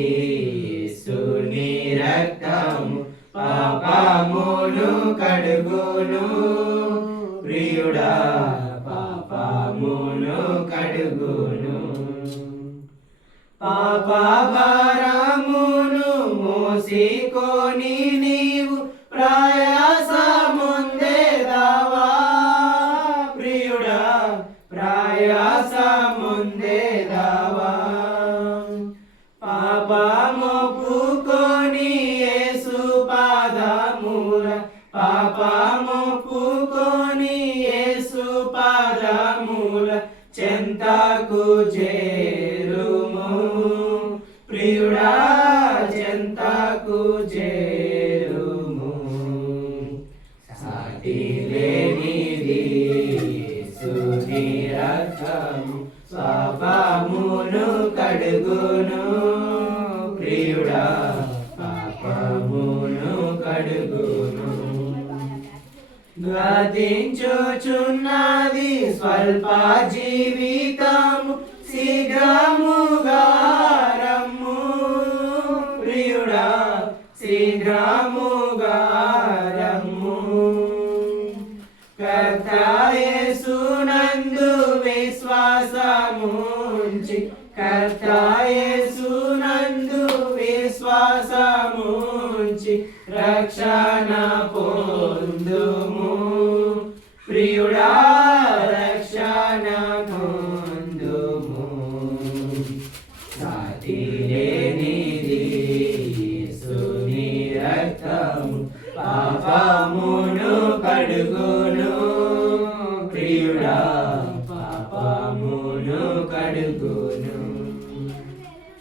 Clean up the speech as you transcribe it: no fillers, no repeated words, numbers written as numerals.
యేసుని రక్తము పాపమును కడుగును ప్రియుడా పాపమును కడుగును పాప భారమును మోసికొని నీవు ప్రయాసముందేదావా ప్రియుడా ప్రయాసముందేదావా పాపమొప్పుకొని యేసు పాదముల పాపమొప్పుకొని యేసు పాదముల చెంతకు చేరుము ప్రియుడా చెంతకు చేరుము సాటి లేనిది యేసుని రక్తము పాపమును కడుగును ప్రియుడా పాపమును కడుగును గతించుచున్నది స్వల్ప జీవితము శీఘ్రముగా రమ్ము ప్రియుడా శీఘ్రముగా రమ్ము కర్త యేసునందు విశ్వాసముంచి కర్త యేసునందు విశ్వాసముంచి రక్షణ పొందుము ప్రియుడా రక్షణ పొందుము సాటి